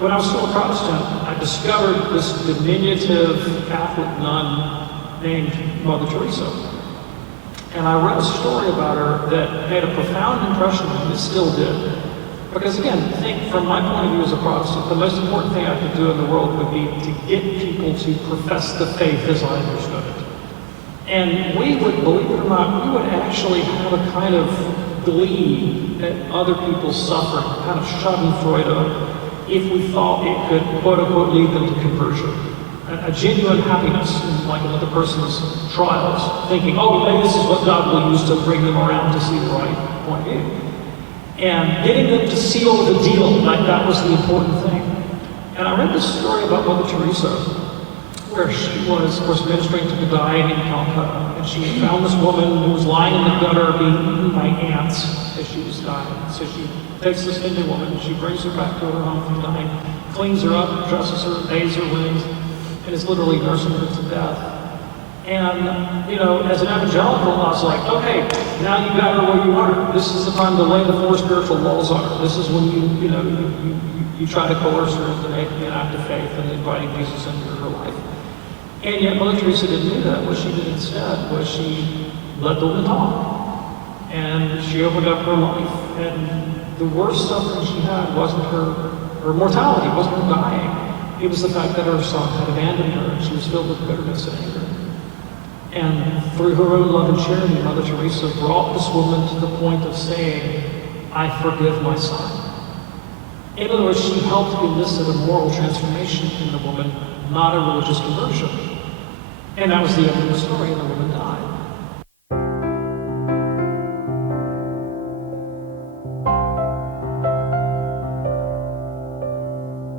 when I was still a Protestant, I discovered this diminutive Catholic nun named Mother Teresa. And I read a story about her that made a profound impression on me, it still did. Because again, I think from my point of view as a Protestant, the most important thing I could do in the world would be to get people to profess the faith as I understood it. And we would, believe it or not, we would actually have a kind of glee at other people's suffering, kind of Schadenfreude, if we thought it could, quote unquote, lead them to conversion. A genuine happiness in like another person's trials, thinking, oh, maybe this is what God will use to bring them around to see the right point of view. And getting them to seal the deal, like that was the important thing. And I read this story about Mother Teresa, where she was, of course, ministering to the dying in Calkata, and she found this woman who was lying in the gutter being eaten by ants as she was dying. So she takes this Hindu woman, and she brings her back to her home from dying, cleans her up, dresses her, bathes her wounds, and is literally nursing her to death. And, you know, as an evangelical, I was like, okay, now you got her where you want her. This is the time to lay the four spiritual laws on her. This is when you try to coerce her into making an act of faith and inviting Jesus into her life. And yet Mother Teresa didn't do that. What she did instead was she let the woman talk. And she opened up her life. And the worst suffering she had wasn't her mortality, wasn't her dying. It was the fact that her son had abandoned her, and she was filled with bitterness and anger. And through her own love and charity, Mother Teresa brought this woman to the point of saying, I forgive my son. In other words, she helped elicit a moral transformation in the woman, not a religious conversion. And that was the end of the story, and the woman died.